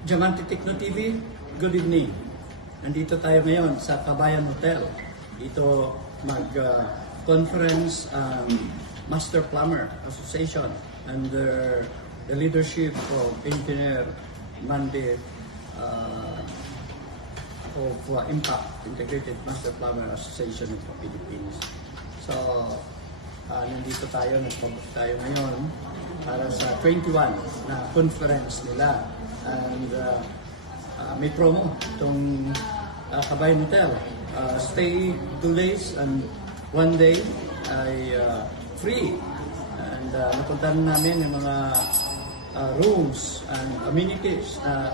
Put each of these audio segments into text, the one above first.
Diamante Techno TV, good evening. Nandito tayo ngayon sa Kabayan Hotel. Dito mag-conference Master Plumber Association under the leadership of Engineer Mandy of Impact Integrated Master Plumber Association of the Philippines. So, nandito tayo, nagpabook tayo ngayon para sa 21 na conference nila. And may promo itong Kabayan Hotel. Stay 2 days and 1 day ay free. And napuntahan namin yung mga rooms and amenities na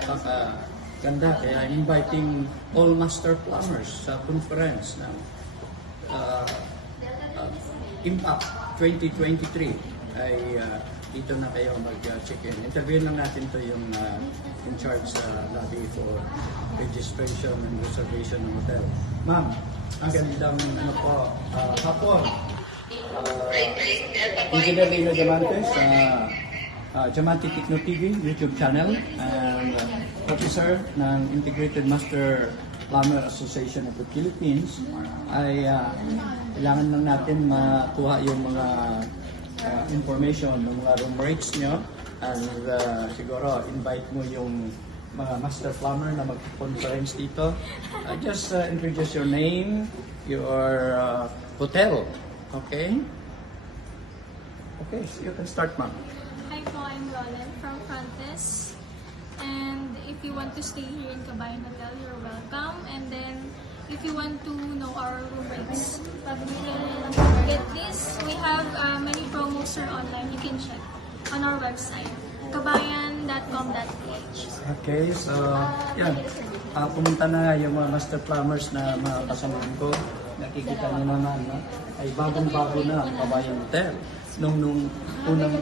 ganda. Kaya inviting all master plumbers sa conference ng Impact 2023 ay dito na kayo mag-check-in. Interviewin lang natin to yung in charge sa lobby for registration and reservation ng hotel. Ma'am, ang gandang hapon. Engineer Lino Diamante sa Diamante Techno TV YouTube channel and officer ng Integrated Master Plumber Association of the Philippines ay kailangan lang natin makuha yung mga information ng mga room rates nyo and siguro invite mo yung mga master plumber na mag-conference dito. Just introduce your name, your hotel. Okay? Okay, so you can start, ma'am. Hi po, I'm Roland from Frontes. And if you want to stay here in Kabayan Hotel, you're welcome. And then, if you want to know our room rates, you can get this. We have many promos here online. You can check on our website, kabayan.com.ph. Okay, so yan. Pumunta na yung mga master plumbers na mga kasamaan ko. Nakikita niyo naman, no? Ay bagong-bago na ang Kabayan Hotel. Nung unang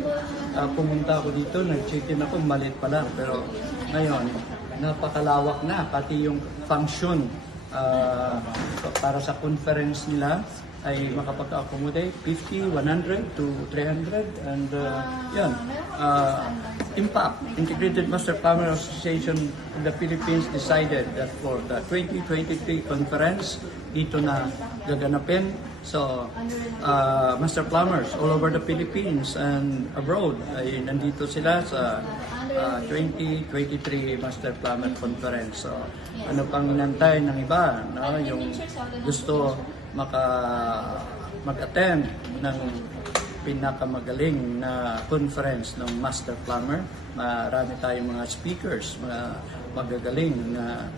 pumunta ako dito, nag-check-in ako, maliit pa lang. Pero ngayon, napakalawak na. Pati yung function para sa conference nila ay makapag-accommodate 50, 100 to 300 and yan. Impact Integrated Master Plumber Association of the Philippines decided that for the 2023 conference dito na gaganapin. So, Master Plumbers all over the Philippines and abroad ay nandito sila sa 2023 Master Plumber Conference. So, ano pang inantay ng iba, no? Yung gusto mag-attend ng pinakamagaling na conference ng Master Plumber. Marami tayong mga speakers, mga magagaling na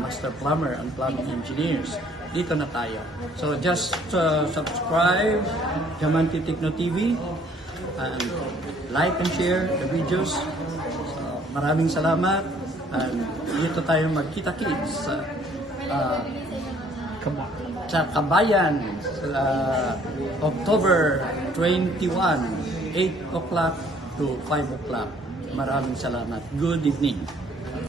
Master Plumber and Plumbing Engineers. Dito na tayo. So just subscribe Diamante Techno TV and like and share the videos. So, maraming salamat and dito tayo magkita-kits sa Kabayan October 21, 8 o'clock to 5 o'clock. Maraming salamat. Good evening.